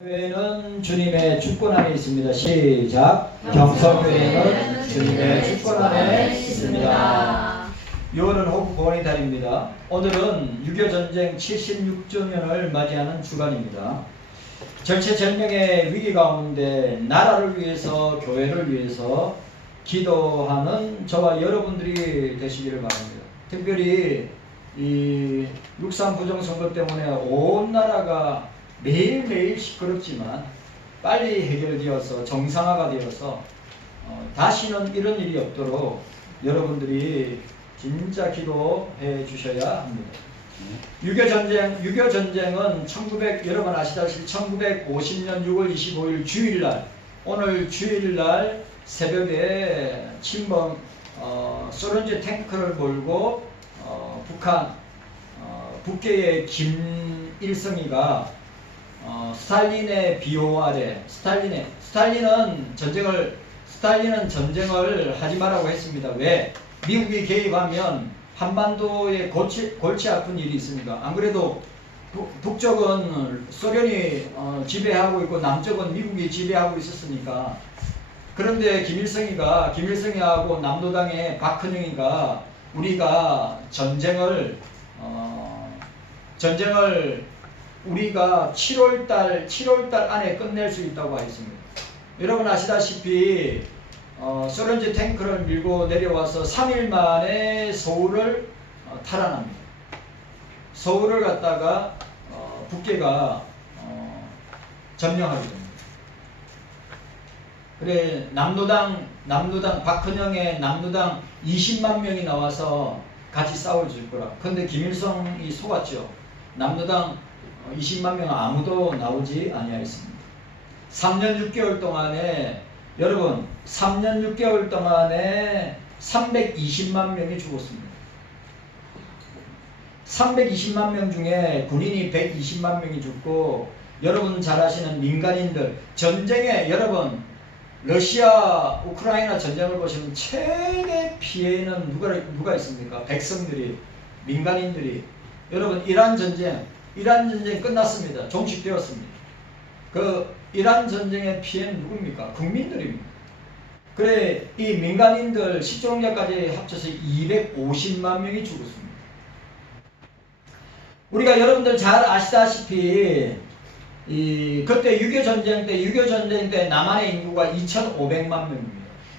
교회는 주님의 주권 안에 있습니다. 시작. 경성교회는 주님의 주권 안에 있습니다. 6월은 호프 보건의 달입니다. 오늘은 6.25 전쟁 76주년을 맞이하는 주간입니다. 절체절명의 위기 가운데 나라를 위해서, 교회를 위해서 기도하는 저와 여러분들이 되시기를 바랍니다. 특별히 이 6.3 부정선거 때문에 온 나라가 매일매일 시끄럽지만 빨리 해결되어서 정상화가 되어서 다시는 이런 일이 없도록 여러분들이 진짜 기도해 주셔야 합니다. 6.25 전쟁은 여러분 아시다시피 1950년 6월 25일 주일날, 오늘 주일날 새벽에 친번 소련제 탱크를 몰고 북계의 김일성이가 스탈린의 비호 아래, 스탈린은 전쟁을 하지 말라고 했습니다. 왜? 미국이 개입하면 한반도에 골치 아픈 일이 있습니다. 안 그래도 북쪽은 소련이 지배하고 있고 남쪽은 미국이 지배하고 있었으니까. 그런데 김일성이하고 남노당의 박헌영이가 우리가 전쟁을 우리가 7월달 안에 끝낼 수 있다고 하였습니다. 여러분 아시다시피 소련제 탱크를 밀고 내려와서 3일 만에 서울을 탈환합니다. 서울을 갖다가 북계가 점령하게 됩니다. 그래 남노당 박헌영의 남노당 20만 명이 나와서 같이 싸워줄 거라. 근데 김일성이 속았죠. 남노당 20만 명 아무도 나오지 아니하였습니다. 3년 6개월 동안에 여러분 3년 6개월 동안에 320만 명이 죽었습니다. 320만 명 중에 군인이 120만 명이 죽고, 여러분 잘 아시는 민간인들 전쟁에, 여러분 러시아 우크라이나 전쟁을 보시면 최대 피해는 누가 있습니까? 백성들이, 민간인들이. 여러분 이란 전쟁 끝났습니다. 종식되었습니다. 그 이란 전쟁의 피해는 누굽니까? 국민들입니다. 그래 이 민간인들 실종자까지 합쳐서 250만 명이 죽었습니다. 우리가 여러분들 잘 아시다시피 그때 6.25 전쟁 때 남한의 인구가 2,500만 명입니다.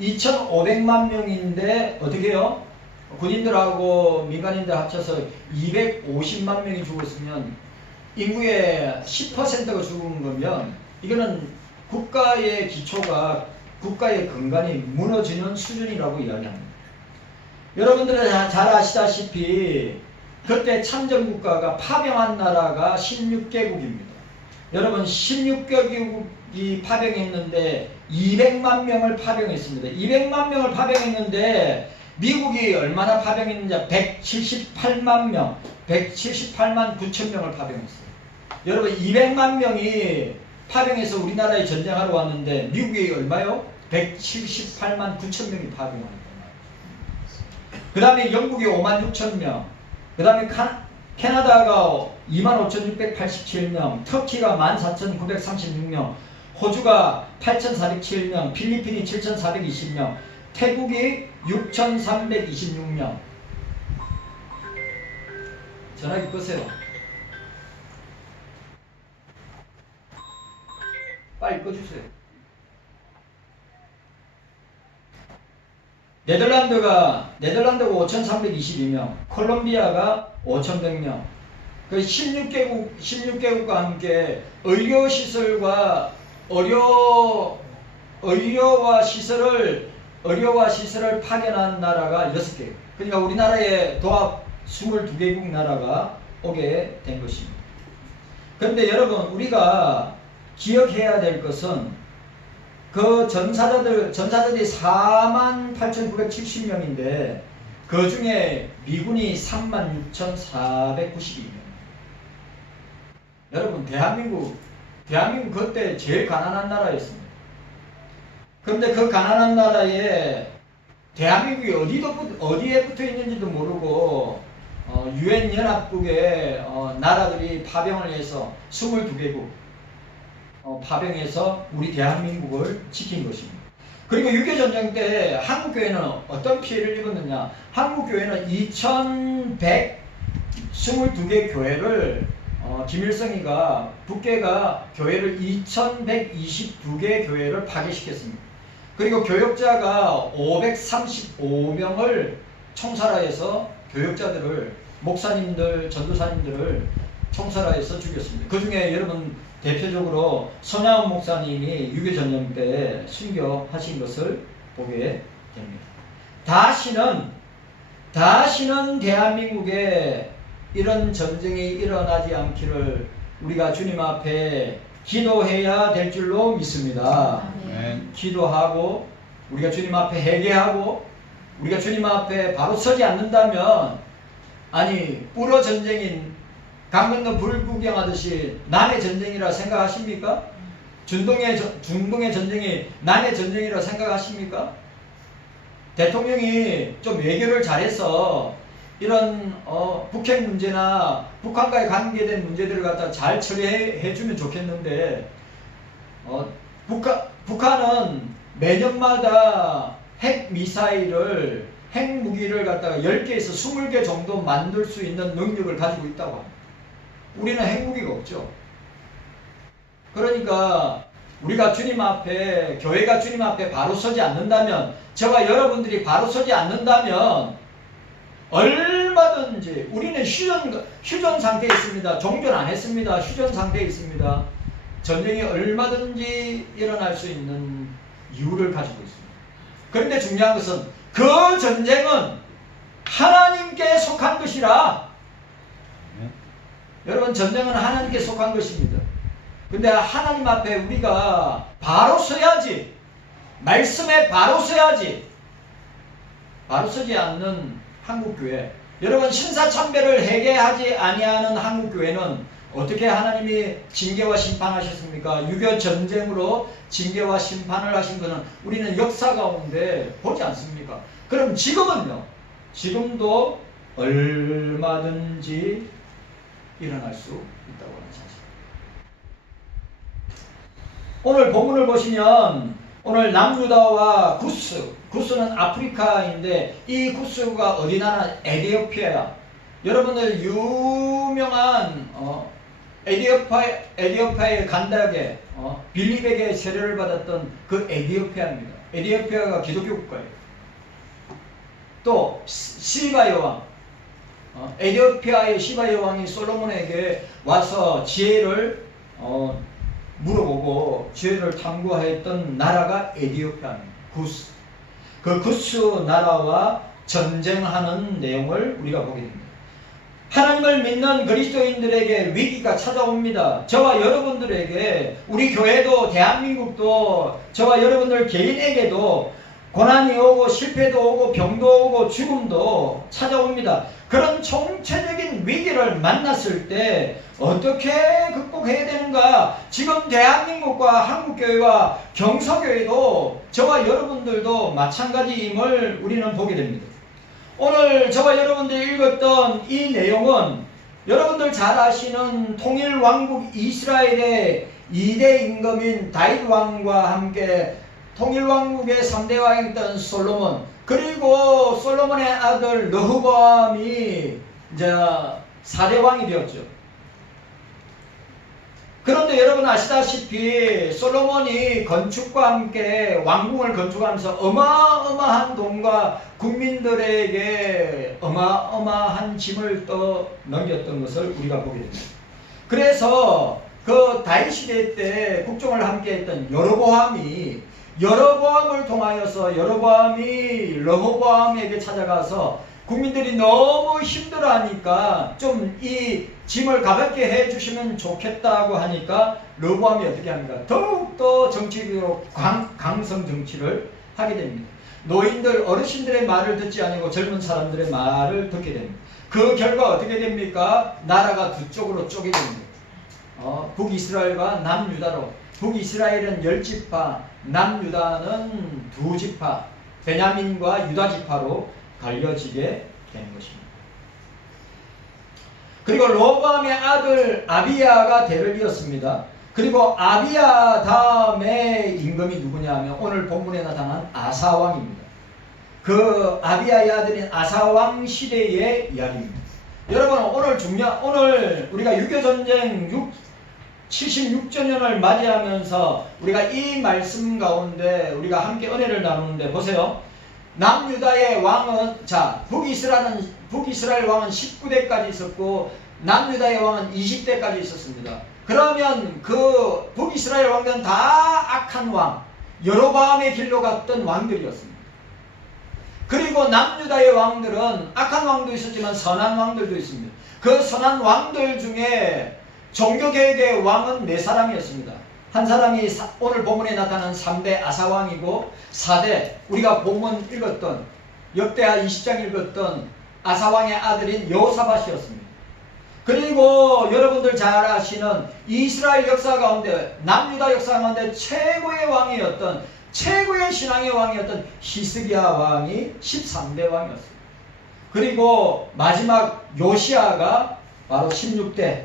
2,500만 명인데 어떻게 해요? 군인들하고 민간인들 합쳐서 250만 명이 죽었으면 인구의 10%가 죽은 거면 이거는 국가의 기초가, 국가의 근간이 무너지는 수준이라고 이야기합니다. 여러분들은 잘 아시다시피 그때 참전국가가 파병한 나라가 16개국입니다. 여러분 16개국이 파병했는데 200만 명을 파병했습니다. 200만 명을 파병했는데 미국이 얼마나 파병했는지 178만 9천 명을 파병했어요. 여러분 200만 명이 파병해서 우리나라에 전쟁하러 왔는데 미국이 얼마요? 178만 9천 명이 파병합니다. 그 다음에 영국이 5만 6천 명, 그 다음에 캐나다가 25,687명, 터키가 14,936명, 호주가 8,407명, 필리핀이 7,420명, 태국이 6,326명. 전화기 끄세요. 빨리 꺼주세요. 네덜란드가 5,322명, 콜롬비아가 5,100명. 그 16개국과 함께 의료와 시설을 파견한 나라가 6개. 그러니까 우리나라의 도합 22개국 나라가 오게 된 것입니다. 그런데 여러분 우리가 기억해야 될 것은 그 전사자들이 48,970명인데 그 중에 미군이 36,492명. 여러분 대한민국 그때 제일 가난한 나라였습니다. 그런데 그 가난한 나라에 대한민국이 어디에 붙어 있는지도 모르고 UN 연합국의 나라들이 파병을 해서 22개국 파병해서 우리 대한민국을 지킨 것입니다. 그리고 6.25 전쟁 때 한국교회는 어떤 피해를 입었느냐? 한국교회는 2122개 교회를 김일성이가 북괴가 교회를 2122개 교회를 파괴시켰습니다. 그리고 교역자가 535명을 총살하여서 교역자들을 목사님들, 전도사님들을 총살하여서 죽였습니다. 그 중에 여러분 대표적으로 손양원 목사님이 6.25 전쟁 때 순교하신 것을 보게 됩니다. 다시는 대한민국에 이런 전쟁이 일어나지 않기를 우리가 주님 앞에 기도해야 될 줄로 믿습니다. 기도하고 우리가 주님 앞에 회개하고 우리가 주님 앞에 바로 서지 않는다면 우러 전쟁인 강 건너 불 구경하듯이 남의 전쟁이라 생각하십니까? 중동의 전쟁이 남의 전쟁이라 생각하십니까? 대통령이 좀 외교를 잘해서 이런 북핵 문제나 북한과의 관계된 문제들을 갖다 잘 처리해주면 좋겠는데 북한은 매년마다 핵미사일을 핵무기를 갖다가 10개에서 20개 정도 만들 수 있는 능력을 가지고 있다고 합니다. 우리는 핵무기가 없죠. 그러니까 우리가 주님 앞에, 교회가 주님 앞에 바로 서지 않는다면, 저와 여러분들이 바로 서지 않는다면 얼마든지 우리는 휴전 상태에 있습니다. 종전 안 했습니다. 휴전 상태에 있습니다. 전쟁이 얼마든지 일어날 수 있는 이유를 가지고 있습니다. 그런데 중요한 것은 그 전쟁은 하나님께 속한 것이라. 여러분, 전쟁은 하나님께 속한 것입니다. 근데 하나님 앞에 우리가 바로 서야지. 말씀에 바로 서야지. 바로 서지 않는 한국교회, 여러분, 신사참배를 회개하지 아니하는 한국교회는 어떻게 하나님이 징계와 심판하셨습니까? 6.25 전쟁으로 징계와 심판을 하신 것은 우리는 역사 가운데 보지 않습니까? 그럼 지금은요? 지금도 얼마든지 일어날 수 있다고 하는 사실. 오늘 본문을 보시면 오늘 남유다와 구스는 아프리카인데 이 구스가 어디 나라? 에티오피아야. 여러분들 유명한 에티오피아의 간다게 빌립에게 세례를 받았던 그 에티오피아입니다. 에티오피아가 기독교 국가예요. 또 시바 여왕, 에티오피아의 시바 여왕이 솔로몬에게 와서 지혜를 물어보고 지혜를 탐구하였던 나라가 에티오피아입니다. 구스. 그 구스 나라와 전쟁하는 내용을 우리가 보게 됩니다. 하나님을 믿는 그리스도인들에게 위기가 찾아옵니다. 저와 여러분들에게, 우리 교회도 대한민국도 저와 여러분들 개인에게도 고난이 오고 실패도 오고 병도 오고 죽음도 찾아옵니다. 그런 총체적인 위기를 만났을 때 어떻게 극복해야 되는가? 지금 대한민국과 한국교회와 경서교회도 저와 여러분들도 마찬가지임을 우리는 보게 됩니다. 오늘 저와 여러분들이 읽었던 이 내용은 여러분들 잘 아시는 통일왕국 이스라엘의 2대 임금인 다윗 왕과 함께 통일왕국의 3대 왕이었던 솔로몬, 그리고 솔로몬의 아들 르호보암이 이제 4대 왕이 되었죠. 그런데 여러분 아시다시피 솔로몬이 건축과 함께 왕궁을 건축하면서 어마어마한 돈과 국민들에게 어마어마한 짐을 떠넘겼던 것을 우리가 보게 됩니다. 그래서 그 다윗 시대 때 국정을 함께 했던 여로보암을 통하여서 여로보암이 르호보암에게 찾아가서 국민들이 너무 힘들어하니까 좀 이 짐을 가볍게 해주시면 좋겠다고 하니까 르호보암이 어떻게 합니까? 더욱더 정치적으로 강성 정치를 하게 됩니다. 노인들, 어르신들의 말을 듣지 아니고 젊은 사람들의 말을 듣게 됩니다. 그 결과 어떻게 됩니까? 나라가 두 쪽으로 쪼개 됩니다. 북이스라엘과 남유다로. 북이스라엘은 10지파, 남유다는 2지파, 베냐민과 유다지파로 갈려지게 되는 것입니다. 그리고 르호보암의 아들 아비야가 대를 이었습니다. 그리고 아비야 다음에 임금이 누구냐면 오늘 본문에 나타난 아사왕입니다. 그 아비야의 아들인 아사왕 시대의 이야기입니다. 여러분 오늘 우리가 6.25 전쟁 76주년을 맞이하면서 우리가 이 말씀 가운데 우리가 함께 은혜를 나누는데 보세요. 남유다의 왕은 북이스라엘 왕은 19대까지 있었고 남유다의 왕은 20대까지 있었습니다. 그러면 그 북이스라엘 왕들은 다 악한 왕, 여로보암의 길로 갔던 왕들이었습니다. 그리고 남유다의 왕들은 악한 왕도 있었지만 선한 왕들도 있습니다. 그 선한 왕들 중에 종교개혁의 왕은 4사람이었습니다. 한 사람이 오늘 본문에 나타난 3대 아사왕이고 4대 우리가 본문 읽었던 역대하 20장 읽었던 아사왕의 아들인 여호사밧이었습니다. 그리고 여러분들 잘 아시는 이스라엘 역사 가운데 남유다 역사 가운데 최고의 왕이었던 최고의 신앙의 왕이었던 히스기야 왕이 13대 왕이었습니다. 그리고 마지막 요시아가 바로 16대.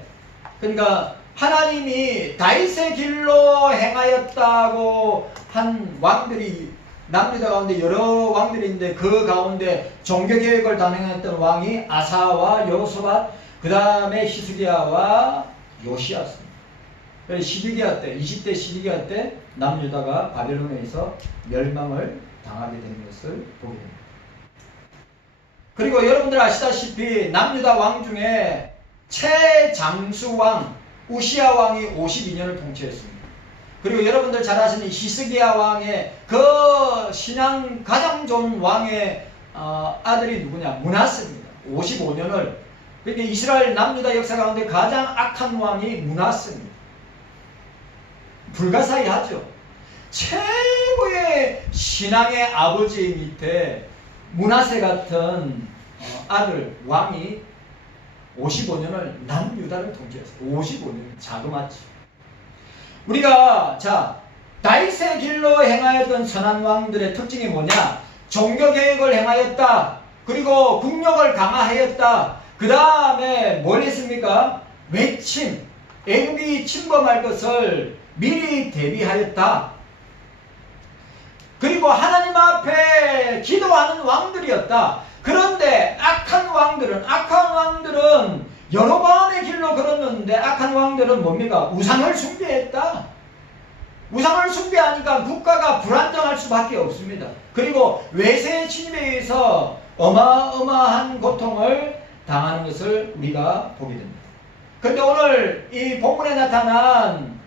그러니까 하나님이 다윗의 길로 행하였다고 한 왕들이 남유다 가운데 여러 왕들인데 그 가운데 종교개혁을 단행했던 왕이 아사와 여호사밧, 그 다음에 히스기야와 요시아였습니다. 그래서 시드기야 때 20대 시드기야 때 남유다가 바벨론에서 멸망을 당하게 되는 것을 보게 됩니다. 그리고 여러분들 아시다시피 남유다 왕 중에 최장수왕 우시야 왕이 52년을 통치했습니다. 그리고 여러분들 잘 아시는 히스기야 왕의 그 신앙 가장 좋은 왕의 아들이 누구냐? 므낫세입니다. 55년을. 그러니까 이스라엘 남유다 역사 가운데 가장 악한 왕이 므낫세입니다. 불가사의하죠. 최고의 신앙의 아버지 밑에 므낫세 같은 아들 왕이 55년을 남유다를 통치했어요. 55년 자그마치. 우리가 다윗의 길로 행하였던 선한 왕들의 특징이 뭐냐? 종교개혁을 행하였다. 그리고 국력을 강화하였다. 그 다음에 뭘 했습니까? 외침, 애국이 침범할 것을 미리 대비하였다. 그리고 하나님 앞에 기도하는 왕들이었다. 그런데 악한 왕들은 여로보암의 길로 걸었는데 악한 왕들은 뭡니까? 우상을 숭배했다. 우상을 숭배하니까 국가가 불안정할 수밖에 없습니다. 그리고 외세의 침입에 의해서 어마어마한 고통을 당하는 것을 우리가 보게 됩니다. 그런데 오늘 이 본문에 나타난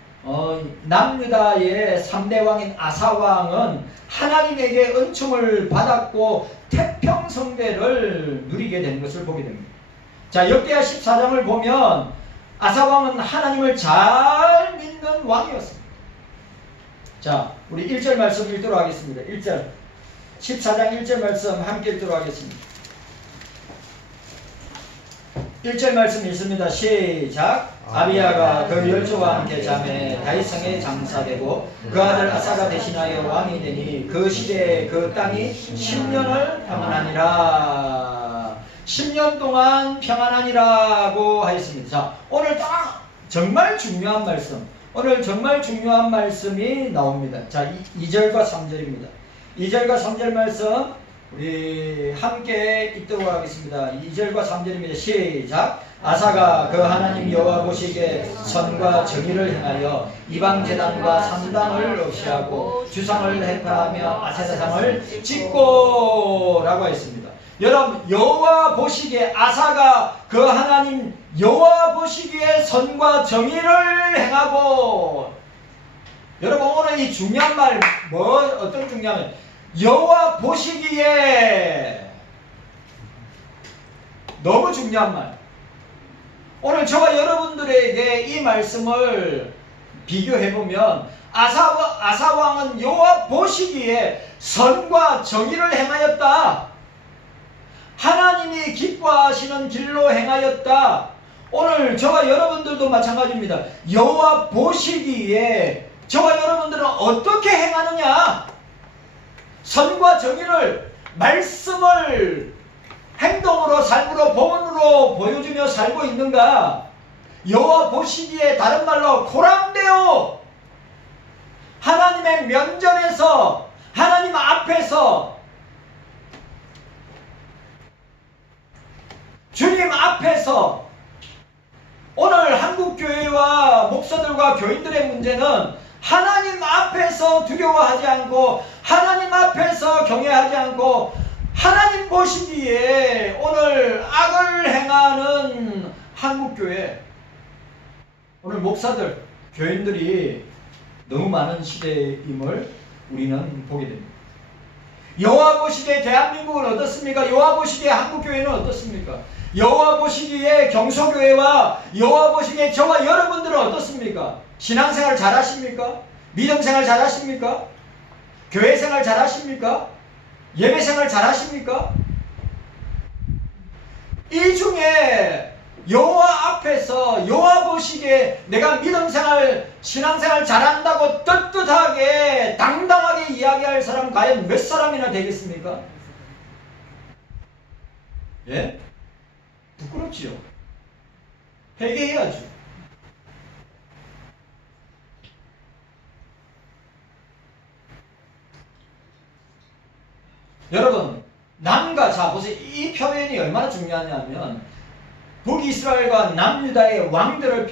남유다의 3대 왕인 아사왕은 하나님에게 은총을 받았고 태평성대를 누리게 된 것을 보게 됩니다. 자, 역대하 14장을 보면 아사왕은 하나님을 잘 믿는 왕이었습니다. 자, 우리 1절 말씀 읽도록 하겠습니다. 1절 14장 1절 말씀 함께 읽도록 하겠습니다. 1절 말씀 읽습니다. 시작. 아비야가 그 10조와 함께 잠에 다윗성에 장사되고 그 아들 아사가 대신하여 왕이 되니 그 시대에 그 땅이 10년을 평안하니라. 10년 동안 평안하니라고 하였습니다. 자, 오늘 정말 중요한 말씀, 오늘 정말 중요한 말씀이 나옵니다. 자, 2절과 3절입니다. 2절과 3절 말씀 우리 함께 읽도록 하겠습니다. 2절과 3절입니다. 시작. 아사가 그 하나님 여호와 보시기에 선과 정의를 행하여 이방 제단과 산당을 없이하고 주상을 해파하며 아세라상을 짓고 라고 했습니다. 여러분, 여호와 보시기에 아사가 그 하나님 여호와 보시기에 선과 정의를 행하고, 여러분 오늘 이 중요한 말 어떤 중요한 여호와 보시기에, 너무 중요한 말. 오늘 저와 여러분들에게 이 말씀을 비교해보면 아사왕은 여호와 보시기에 선과 정의를 행하였다. 하나님이 기뻐하시는 길로 행하였다. 오늘 저와 여러분들도 마찬가지입니다. 여호와 보시기에 저와 여러분들은 어떻게 행하느냐? 선과 정의를, 말씀을 행동으로, 삶으로, 본으로 보여주며 살고 있는가? 여호와 보시기에 다른 말로 코람데오 하나님의 면전에서 하나님 앞에서 주님 앞에서 오늘 한국교회와 목사들과 교인들의 문제는 하나님 앞에서 두려워하지 않고 하나님 앞에서 경외하지 않고 하나님 보시기에 오늘 악을 행하는 한국교회 오늘 목사들, 교인들이 너무 많은 시대임을 우리는 보게 됩니다. 여호와 보시기에 대한민국은 어떻습니까? 여호와 보시기에 한국교회는 어떻습니까? 여호와 보시기에 경소교회와 여호와 보시기에 저와 여러분들은 어떻습니까? 신앙생활 잘하십니까? 믿음생활 잘하십니까? 교회생활 잘하십니까? 예배생활 잘하십니까? 이 중에 여호와 앞에서 여호와 보시기에 내가 믿음생활, 신앙생활 잘한다고 떳떳하게 당당하게 이야기할 사람 과연 몇 사람이나 되겠습니까? 예? 부끄럽지요. 회개해야죠. 여러분, 남과 자 보세요. 이 표현이 얼마나 중요하냐면 북이스라엘과 남유다의 왕들을